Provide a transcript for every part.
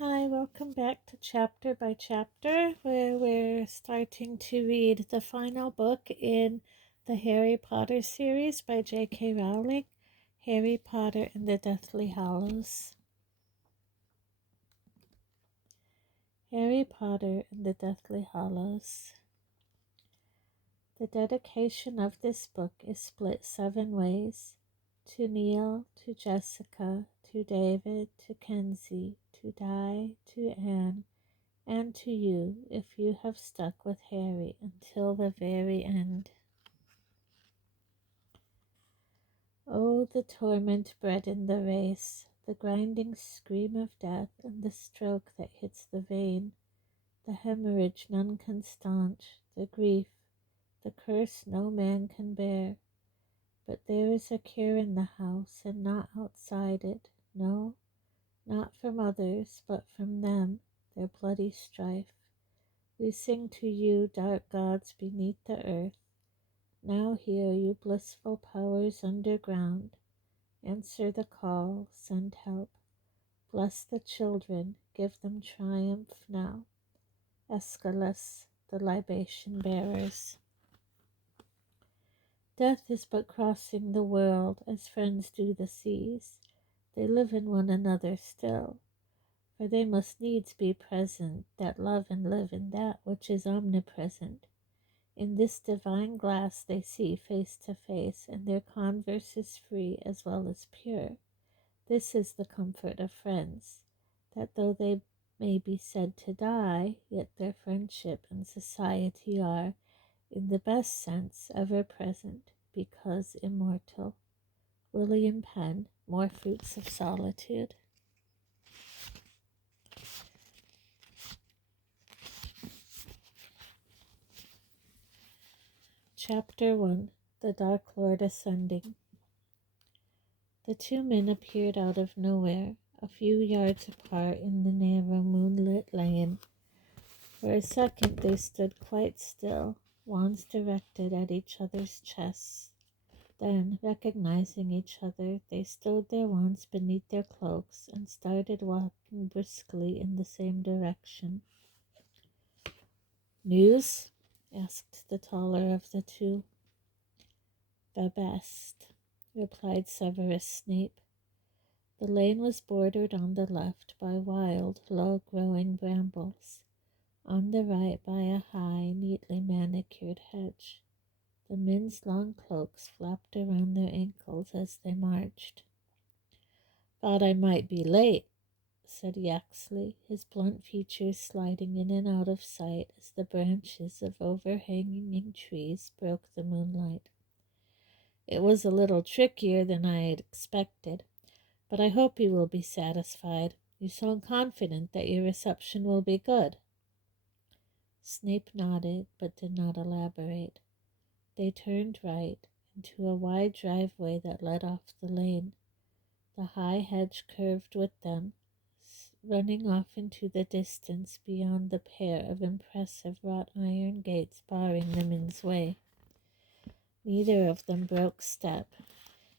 Hi, welcome back to Chapter by Chapter, where we're starting to read the final book in the Harry Potter series by J.K. Rowling, Harry Potter and the Deathly Hallows. Harry Potter and the Deathly Hallows. The dedication of this book is split 7 ways: to Neil, to Jessica, to David, to Kenzie, to Di, to Anne, and to you if you have stuck with Harry until the very end. Oh, the torment bred in the race, the grinding scream of death, and the stroke that hits the vein, the hemorrhage none can staunch, the grief, the curse no man can bear. But there is a cure in the house, and not outside it, no, not from others, but from them, their bloody strife. We sing to you, dark gods beneath the earth. Now hear you, blissful powers underground. Answer the call, send help. Bless the children, give them triumph now. Aeschylus, the libation bearers. Death is but crossing the world, as friends do the seas. They live in one another still, for they must needs be present that love and live in that which is omnipresent. In this divine glass they see face to face, and their converse is free as well as pure. This is the comfort of friends, that though they may be said to die, yet their friendship and society are, in the best sense, ever present, because immortal. William Penn, More Fruits of Solitude. Chapter 1. The Dark Lord Ascending. The 2 men appeared out of nowhere, a few yards apart in the narrow moonlit lane. For a second they stood quite still, wands directed at each other's chests. Then, recognizing each other, they stowed their wands beneath their cloaks and started walking briskly in the same direction. "News?" asked the taller of the two. "The best," replied Severus Snape. The lane was bordered on the left by wild, low-growing brambles, on the right by a high, neatly manicured hedge. The men's long cloaks flapped around their ankles as they marched. "Thought I might be late," said Yaxley, his blunt features sliding in and out of sight as the branches of overhanging trees broke the moonlight. "It was a little trickier than I had expected, but I hope you will be satisfied. You sound confident that your reception will be good." Snape nodded, but did not elaborate. They turned right into a wide driveway that led off the lane. The high hedge curved with them, running off into the distance beyond the pair of impressive wrought iron gates barring the men's way. Neither of them broke step.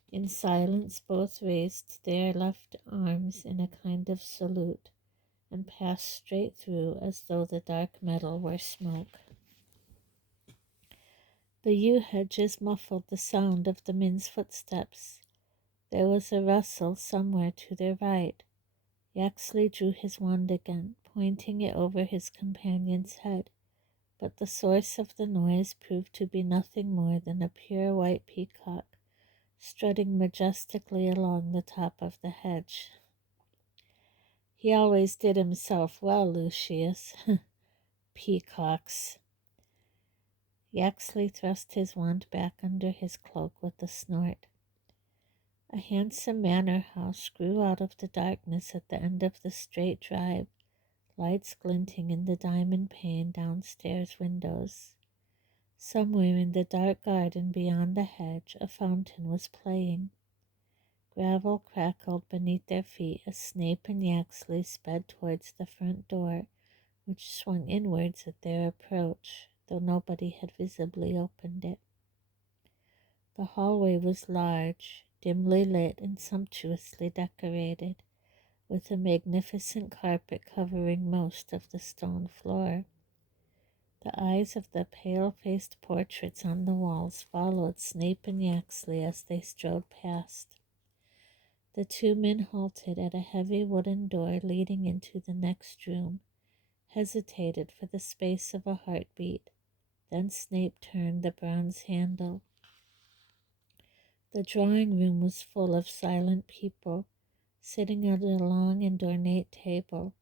In silence both raised their left arms in a kind of salute, and passed straight through as though the dark metal were smoke. The yew hedges muffled the sound of the men's footsteps. There was a rustle somewhere to their right. Yaxley drew his wand again, pointing it over his companion's head, but the source of the noise proved to be nothing more than a pure white peacock, strutting majestically along the top of the hedge. "He always did himself well, Lucius." "Peacocks." Yaxley thrust his wand back under his cloak with a snort. A handsome manor house grew out of the darkness at the end of the straight drive, lights glinting in the diamond pane downstairs windows. Somewhere in the dark garden beyond the hedge, a fountain was playing. Gravel crackled beneath their feet as Snape and Yaxley sped towards the front door, which swung inwards at their approach, though nobody had visibly opened it. The hallway was large, dimly lit and sumptuously decorated. with a magnificent carpet covering most of the stone floor. The eyes of the pale-faced portraits on the walls followed Snape and Yaxley as they strode past. The two men halted at a heavy wooden door leading into the next room, hesitated for the space of a heartbeat. Then Snape turned the bronze handle. The drawing room was full of silent people, sitting at a long and ornate table.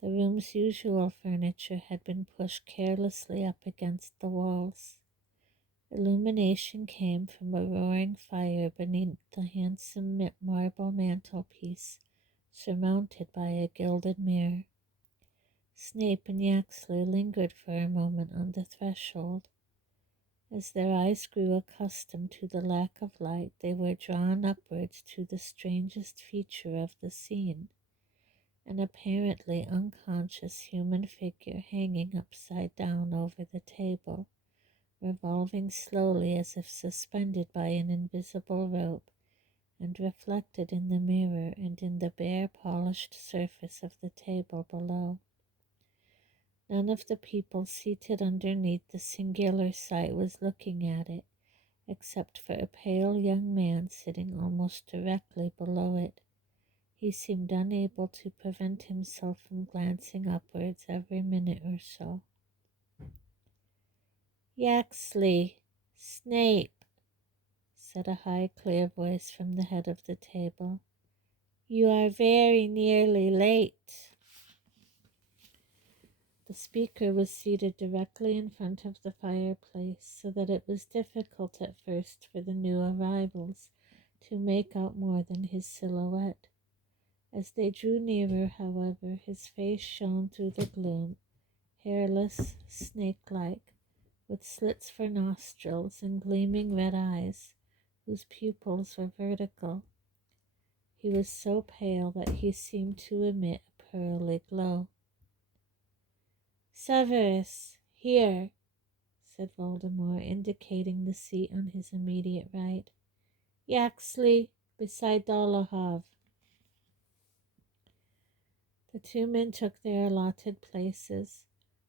The room's usual furniture had been pushed carelessly up against the walls. Illumination came from a roaring fire beneath the handsome marble mantelpiece, surmounted by a gilded mirror. Snape and Yaxley lingered for a moment on the threshold. As their eyes grew accustomed to the lack of light, they were drawn upwards to the strangest feature of the scene, an apparently unconscious human figure hanging upside down over the table, revolving slowly as if suspended by an invisible rope, and reflected in the mirror and in the bare polished surface of the table below. None of the people seated underneath the singular sight was looking at it, except for a pale young man sitting almost directly below it. He seemed unable to prevent himself from glancing upwards every minute or so. "Yaxley, Snape," said a high, clear voice from the head of the table. "You are very nearly late." The speaker was seated directly in front of the fireplace, so that it was difficult at first for the new arrivals to make out more than his silhouette. As they drew nearer, however, his face shone through the gloom, hairless, snake-like, with slits for nostrils and gleaming red eyes, whose pupils were vertical. He was so pale that he seemed to emit a pearly glow. "Severus, here," said Voldemort, indicating the seat on his immediate right. "Yaxley, beside Dolohov." The two men took their allotted places.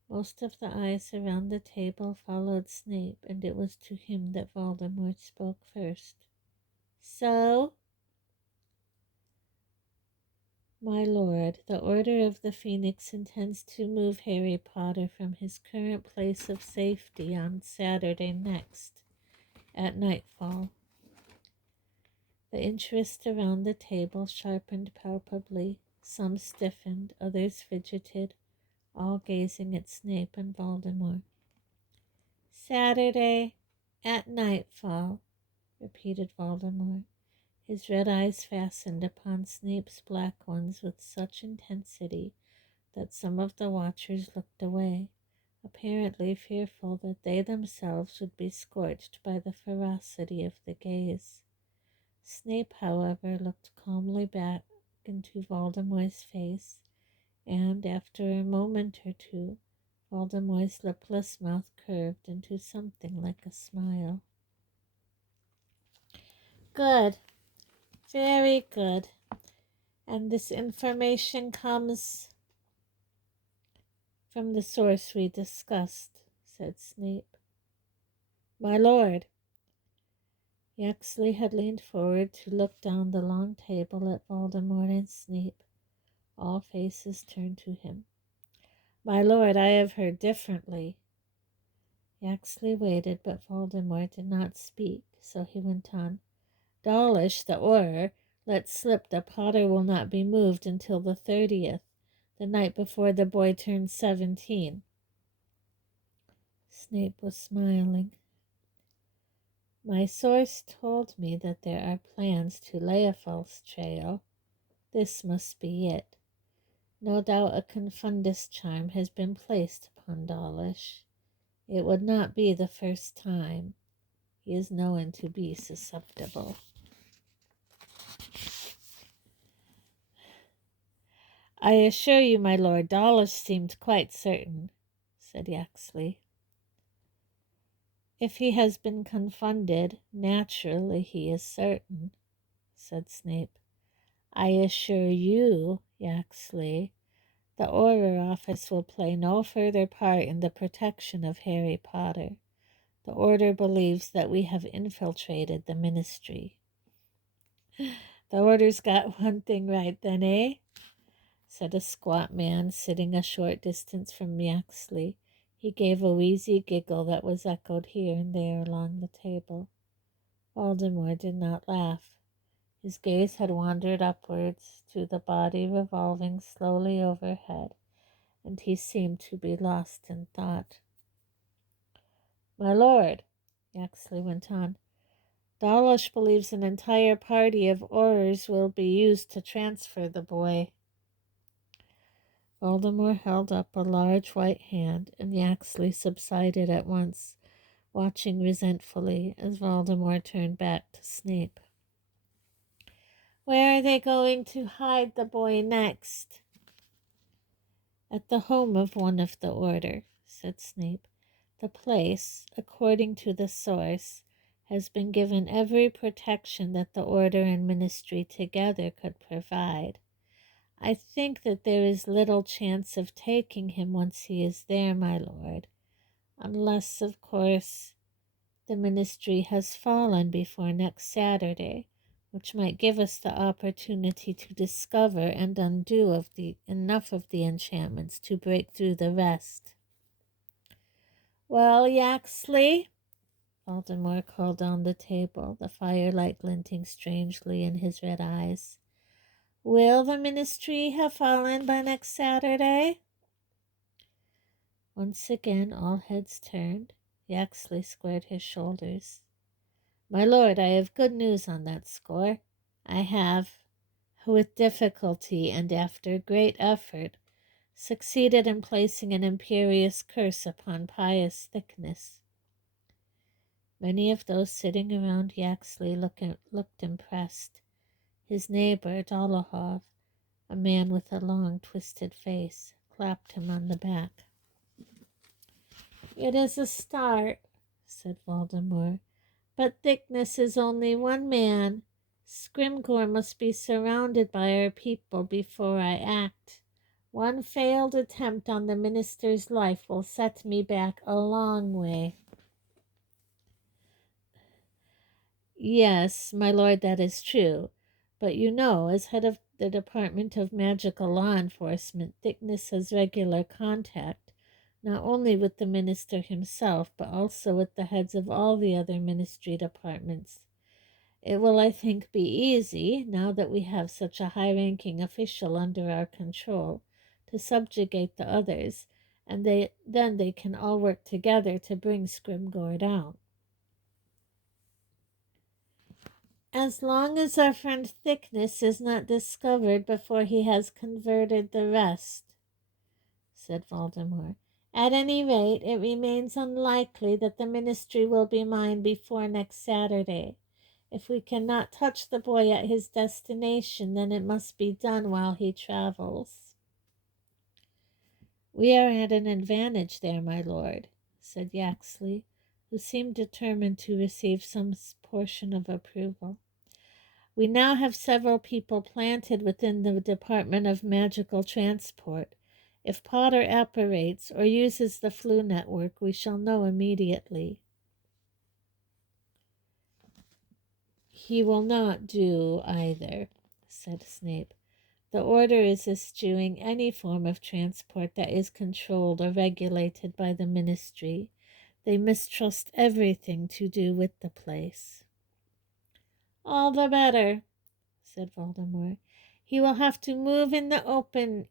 Most of the eyes around the table followed Snape, and it was to him that Voldemort spoke first. "So?" "My lord, the Order of the Phoenix intends to move Harry Potter from his current place of safety on Saturday next, at nightfall." The interest around the table sharpened palpably. Some stiffened, others fidgeted, all gazing at Snape and Voldemort. "Saturday, at nightfall," repeated Voldemort. His red eyes fastened upon Snape's black ones with such intensity that some of the watchers looked away, apparently fearful that they themselves would be scorched by the ferocity of the gaze. Snape, however, looked calmly back into Voldemort's face, and after a moment or two, Voldemort's lipless mouth curved into something like a smile. "Good. Very good. And this information comes from the source we discussed," said Snape. "My lord." Yaxley had leaned forward to look down the long table at Voldemort and Snape. All faces turned to him. "My lord, I have heard differently." Yaxley waited, but Voldemort did not speak, so he went on. "Dawlish, the Auror, let slip that Potter will not be moved until the 30th, the night before the boy turns 17. Snape was smiling. "My source told me that there are plans to lay a false trail. This must be it. No doubt a confundus charm has been placed upon Dawlish. It would not be the first time. He is known to be susceptible." "I assure you, my lord, Dawlish seemed quite certain," said Yaxley. "If he has been confunded, naturally he is certain," said Snape. I assure you, Yaxley, the Order Office will play no further part in the protection of Harry Potter. The Order believes that we have infiltrated the Ministry. The Order's got one thing right then, eh? Said a squat man sitting a short distance from Yaxley. He gave a wheezy giggle that was echoed here and there along the table. Voldemort did not laugh. His gaze had wandered upwards to the body revolving slowly overhead, and he seemed to be lost in thought. My lord, Yaxley went on, Dawlish believes an entire party of Aurors will be used to transfer the boy. Voldemort held up a large white hand, and Yaxley subsided at once, watching resentfully as Voldemort turned back to Snape. Where are they going to hide the boy next? At the home of one of the Order, said Snape. The place, according to the source, has been given every protection that the Order and Ministry together could provide. I think that there is little chance of taking him once he is there, my lord, unless, of course, the Ministry has fallen before next Saturday, which might give us the opportunity to discover and undo enough of the enchantments to break through the rest. Well, Yaxley, Voldemort called down the table, the firelight glinting strangely in his red eyes. Will the Ministry have fallen by next Saturday? Once again all heads turned. Yaxley squared his shoulders. My lord, I have good news on that score. I have, with difficulty and after great effort, succeeded in placing an imperious curse upon pious Thickness. Many of those sitting around Yaxley looked impressed. His neighbor, Dolohov, a man with a long, twisted face, clapped him on the back. It is a start, said Voldemort, but Thickness is only one man. Scrimgeour must be surrounded by our people before I act. One failed attempt on the minister's life will set me back a long way. Yes, my lord, that is true. But you know, as head of the Department of Magical Law Enforcement, Thickness has regular contact, not only with the minister himself, but also with the heads of all the other ministry departments. It will, I think, be easy, now that we have such a high-ranking official under our control, to subjugate the others, and then they can all work together to bring Scrimgeour down. As long as our friend Thickness is not discovered before he has converted the rest, said Voldemort. At any rate, it remains unlikely that the ministry will be mine before next Saturday. If we cannot touch the boy at his destination, then it must be done while he travels. We are at an advantage there, my lord, said Yaxley, who seemed determined to receive some portion of approval. We now have several people planted within the Department of Magical Transport. If Potter apparates or uses the flu network, we shall know immediately. He will not do either, said Snape. The Order is eschewing any form of transport that is controlled or regulated by the Ministry. They mistrust everything to do with the place. All the better, said Voldemort. He will have to move in the open,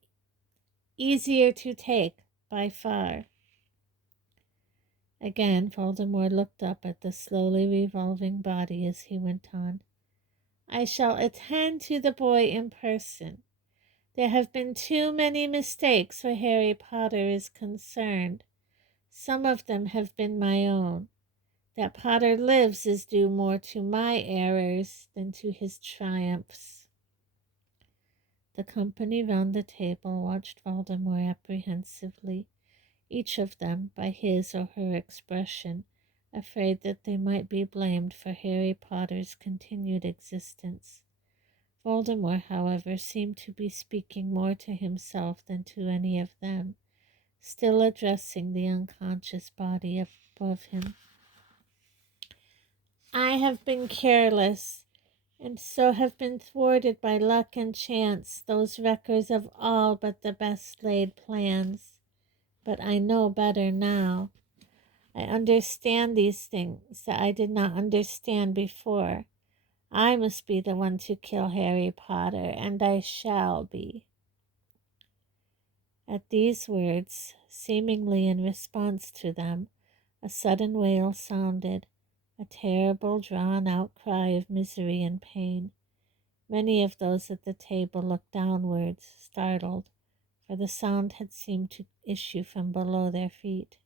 easier to take, by far. Again, Voldemort looked up at the slowly revolving body as he went on. I shall attend to the boy in person. There have been too many mistakes where Harry Potter is concerned. Some of them have been my own. That Potter lives is due more to my errors than to his triumphs. The company round the table watched Voldemort apprehensively, each of them, by his or her expression, afraid that they might be blamed for Harry Potter's continued existence. Voldemort, however, seemed to be speaking more to himself than to any of them, still addressing the unconscious body above him. I have been careless, and so have been thwarted by luck and chance, those wreckers of all but the best laid plans. But I know better now. I understand these things that I did not understand before. I must be the one to kill Harry Potter, and I shall be. At these words, seemingly in response to them, a sudden wail sounded, a terrible drawn-out cry of misery and pain. Many of those at the table looked downwards, startled, for the sound had seemed to issue from below their feet.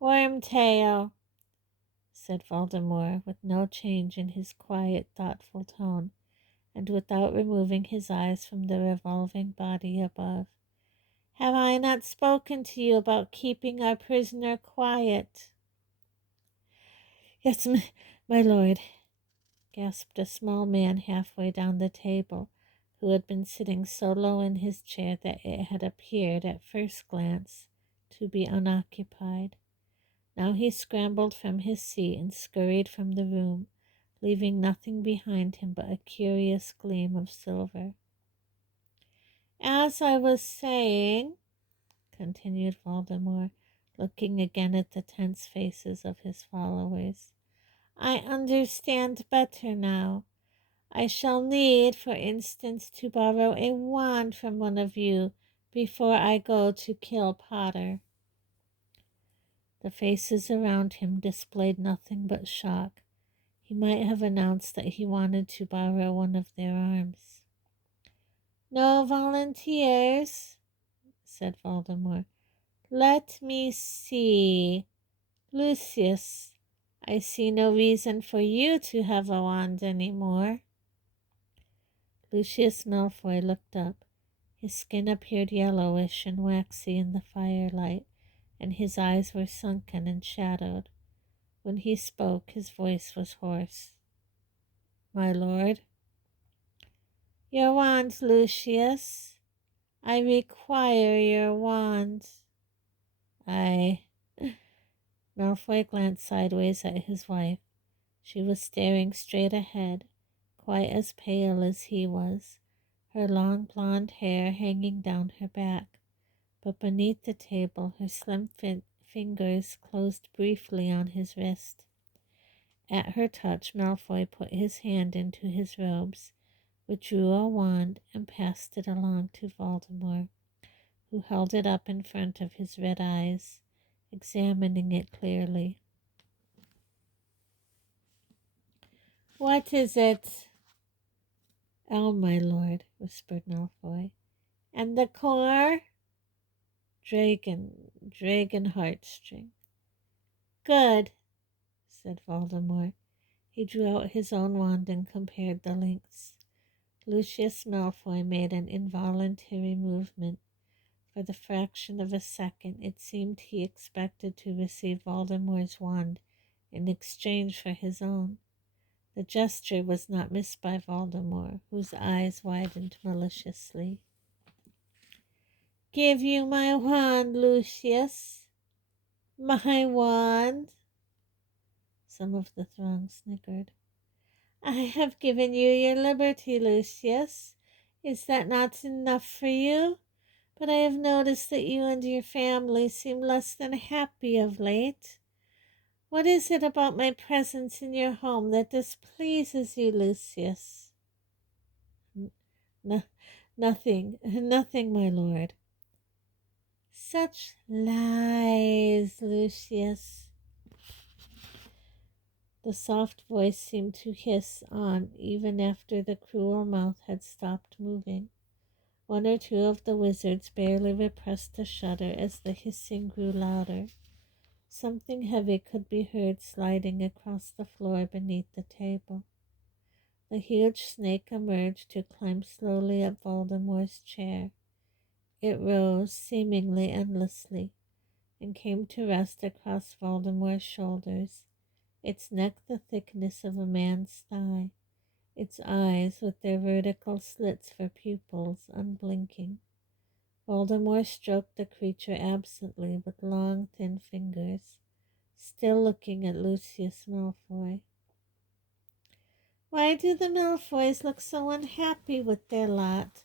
"Wormtail," said Voldemort, with no change in his quiet, thoughtful tone, and without removing his eyes from the revolving body above. "Have I not spoken to you about keeping our prisoner quiet?" "Yes, my lord," gasped a small man halfway down the table, who had been sitting so low in his chair that it had appeared at first glance to be unoccupied. Now he scrambled from his seat and scurried from the room, leaving nothing behind him but a curious gleam of silver. "As I was saying," continued Voldemort, looking again at the tense faces of his followers, "I understand better now. I shall need, for instance, to borrow a wand from one of you before I go to kill Potter." The faces around him displayed nothing but shock. He might have announced that he wanted to borrow one of their arms. "No volunteers," said Voldemort. "Let me see. Lucius, I see no reason for you to have a wand any more." Lucius Malfoy looked up. His skin appeared yellowish and waxy in the firelight, and his eyes were sunken and shadowed. When he spoke, his voice was hoarse. "My lord?" "Your wand, Lucius. I require your wand." "I—" Malfoy glanced sideways at his wife. She was staring straight ahead, quite as pale as he was, her long blonde hair hanging down her back. But beneath the table, her slim fingers closed briefly on his wrist. At her touch, Malfoy put his hand into his robes, withdrew a wand, and passed it along to Voldemort, who held it up in front of his red eyes, examining it clearly. "What is it?" "Oh, my lord," whispered Malfoy. "And the core?" Dragon heartstring." "Good," said Voldemort. He drew out his own wand and compared the links. Lucius Malfoy made an involuntary movement. For the fraction of a second, it seemed he expected to receive Voldemort's wand in exchange for his own. The gesture was not missed by Voldemort, whose eyes widened maliciously. "Give you my wand, Lucius. My wand." Some of the throng snickered. "I have given you your liberty, Lucius. Is that not enough for you? But I have noticed that you and your family seem less than happy of late. What is it about my presence in your home that displeases you, Lucius?" "No, nothing, my lord." "Such lies, Lucius." The soft voice seemed to hiss on even after the cruel mouth had stopped moving. One or two of the wizards barely repressed a shudder as the hissing grew louder. Something heavy could be heard sliding across the floor beneath the table. The huge snake emerged to climb slowly up Voldemort's chair. It rose, seemingly endlessly, and came to rest across Voldemort's shoulders, its neck the thickness of a man's thigh. its eyes with their vertical slits for pupils unblinking. Voldemort stroked the creature absently with long, thin fingers, still looking at Lucius Malfoy. Why do the Malfoys look so unhappy with their lot?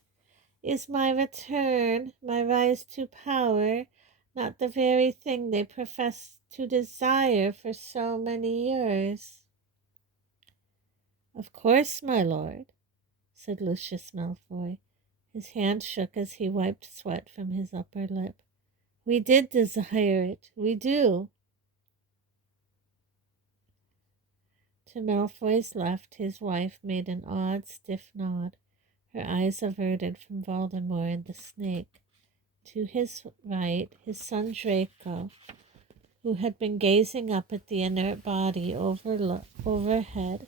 Is my return, my rise to power, not the very thing they profess to desire for so many years? Of course, my lord, said Lucius Malfoy. His hand shook as he wiped sweat from his upper lip. We did desire it. We do. To Malfoy's left, his wife made an odd, stiff nod, her eyes averted from Voldemort and the snake. To his right, his son Draco, who had been gazing up at the inert body overhead,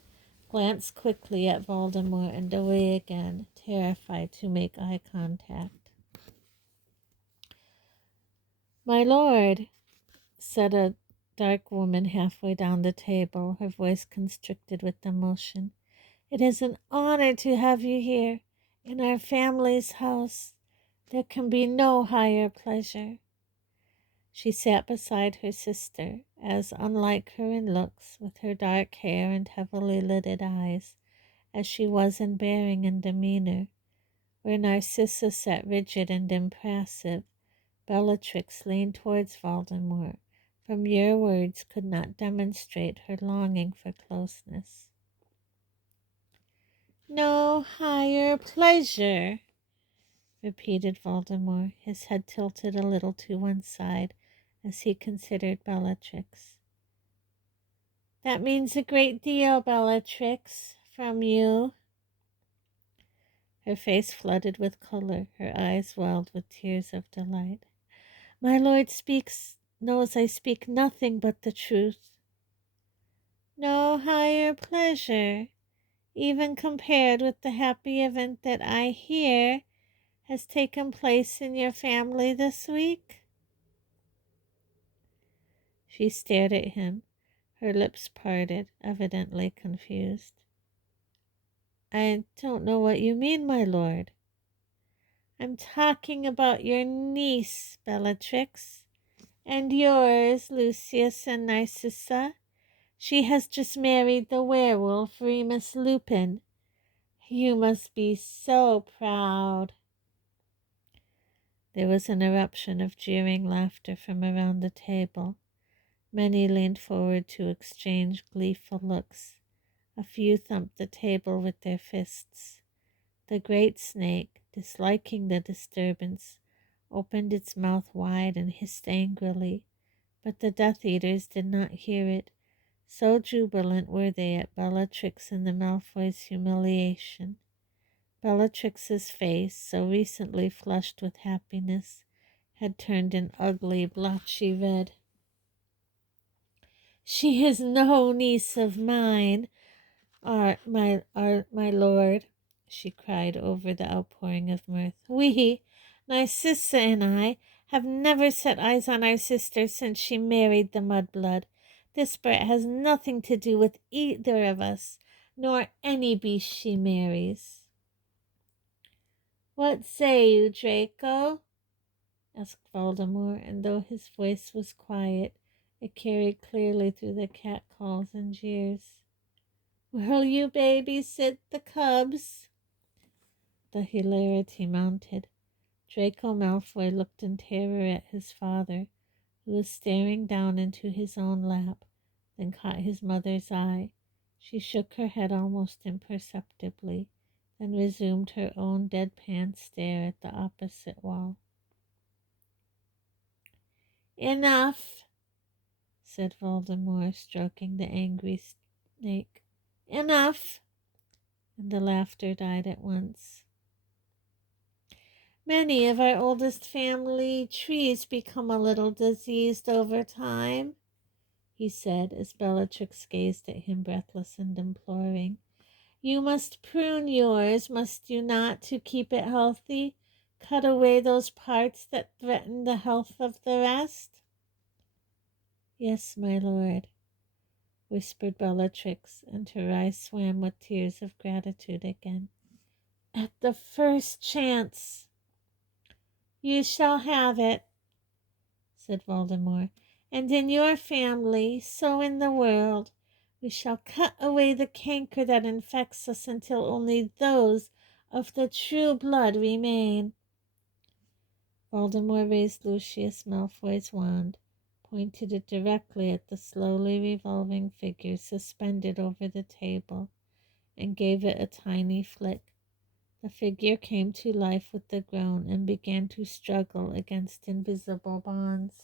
glanced quickly at Voldemort and away again, terrified to make eye contact. My lord, said a dark woman halfway down the table, her voice constricted with emotion. It is an honor to have you here, in our family's house. There can be no higher pleasure. She sat beside her sister, as unlike her in looks, with her dark hair and heavily lidded eyes, as she was in bearing and demeanor. Where Narcissa sat rigid and impassive, Bellatrix leaned towards Voldemort. From your words could not demonstrate her longing for closeness. No higher pleasure, repeated Voldemort, his head tilted a little to one side as he considered Bellatrix. That means a great deal, Bellatrix, from you. Her face flooded with color, her eyes welled with tears of delight. My lord knows I speak nothing but the truth. No higher pleasure, even compared with the happy event that I hear has taken place in your family this week? She stared at him, her lips parted, evidently confused. I don't know what you mean, my lord. I'm talking about your niece, Bellatrix, and yours, Lucius and Narcissa. She has just married the werewolf, Remus Lupin. You must be so proud. There was an eruption of jeering laughter from around the table. Many leaned forward to exchange gleeful looks. A few thumped the table with their fists. The great snake, disliking the disturbance, opened its mouth wide and hissed angrily, but the Death Eaters did not hear it. So jubilant were they at Bellatrix and the Malfoys' humiliation. Bellatrix's face, so recently flushed with happiness, had turned an ugly, blotchy red. She is no niece of mine, my lord, she cried over the outpouring of mirth. We, Narcissa and I, have never set eyes on our sister since she married the mudblood. This brat has nothing to do with either of us, nor any beast she marries. What say you, Draco? Asked Voldemort, and though his voice was quiet, it carried clearly through the catcalls and jeers. Will you babysit the cubs? The hilarity mounted. Draco Malfoy looked in terror at his father, who was staring down into his own lap, then caught his mother's eye. She shook her head almost imperceptibly, then resumed her own deadpan stare at the opposite wall. Enough, said Voldemort, stroking the angry snake. Enough! And the laughter died at once. Many of our oldest family trees become a little diseased over time, he said as Bellatrix gazed at him breathless and imploring. You must prune yours, must you not, to keep it healthy? Cut away those parts that threaten the health of the rest? Yes, my lord, whispered Bellatrix, and her eyes swam with tears of gratitude again. At the first chance. You shall have it, said Voldemort, and in your family, so in the world, we shall cut away the canker that infects us until only those of the true blood remain. Voldemort raised Lucius Malfoy's wand, pointed it directly at the slowly revolving figure suspended over the table, and gave it a tiny flick. The figure came to life with a groan and began to struggle against invisible bonds.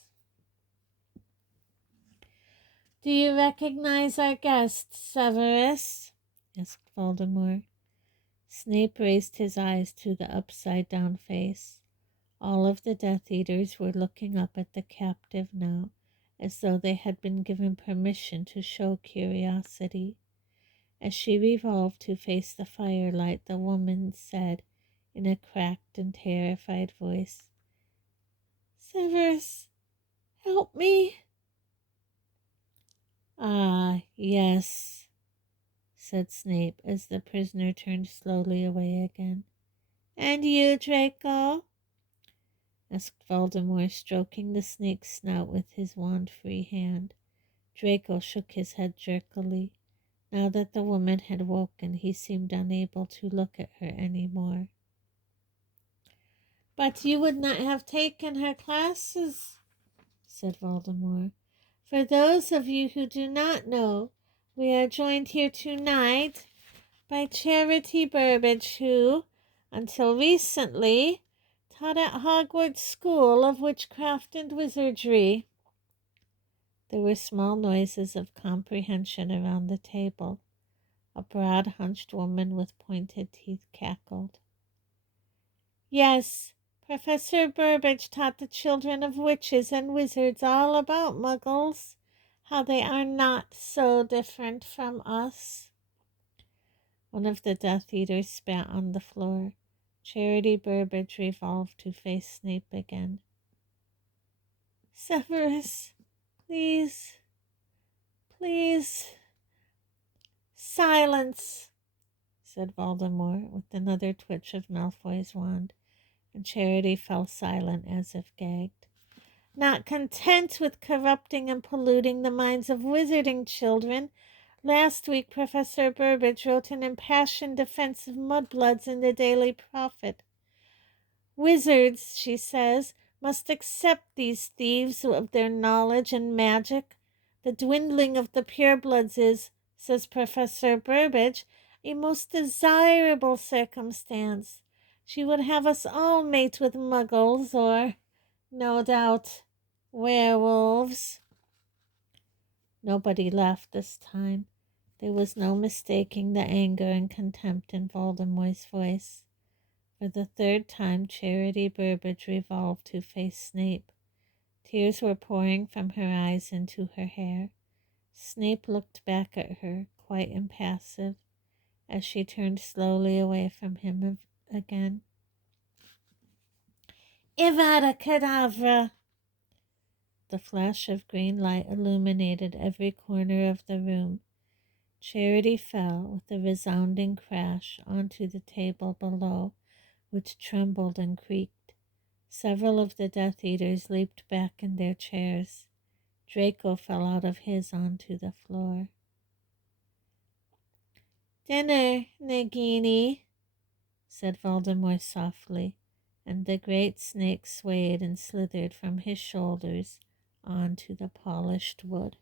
Do you recognize our guest, Severus? Asked Voldemort. Snape raised his eyes to the upside-down face. All of the Death Eaters were looking up at the captive now, as though they had been given permission to show curiosity. As she revolved to face the firelight, the woman said in a cracked and terrified voice, Severus, help me. Ah, yes, said Snape as the prisoner turned slowly away again. And you, Draco? Asked Voldemort, stroking the snake's snout with his wand-free hand. Draco shook his head jerkily. Now that the woman had woken, he seemed unable to look at her any more. But you would not have taken her classes, said Voldemort. For those of you who do not know, we are joined here tonight by Charity Burbage, who, until recently, taught at Hogwarts School of Witchcraft and Wizardry. There were small noises of comprehension around the table. A broad, hunched woman with pointed teeth cackled. Yes, Professor Burbage taught the children of witches and wizards all about muggles, how they are not so different from us. One of the Death Eaters spat on the floor. Charity Burbage revolved to face Snape again. Severus, please, please. Silence, said Voldemort with another twitch of Malfoy's wand, and Charity fell silent as if gagged. Not content with corrupting and polluting the minds of wizarding children, last week Professor Burbage wrote an impassioned defense of mudbloods in the Daily Prophet. Wizards, she says, must accept these thieves of their knowledge and magic. The dwindling of the purebloods is, says Professor Burbage, a most desirable circumstance. She would have us all mate with muggles or, no doubt, werewolves. Nobody laughed this time. There was no mistaking the anger and contempt in Voldemort's voice. For the third time, Charity Burbage revolved to face Snape. Tears were pouring from her eyes into her hair. Snape looked back at her, quite impassive, as she turned slowly away from him again. Avada Kedavra! The flash of green light illuminated every corner of the room. Charity fell with a resounding crash onto the table below, which trembled and creaked. Several of the Death Eaters leaped back in their chairs. Draco fell out of his onto the floor. Dinner, Nagini, said Voldemort softly, and the great snake swayed and slithered from his shoulders onto the polished wood.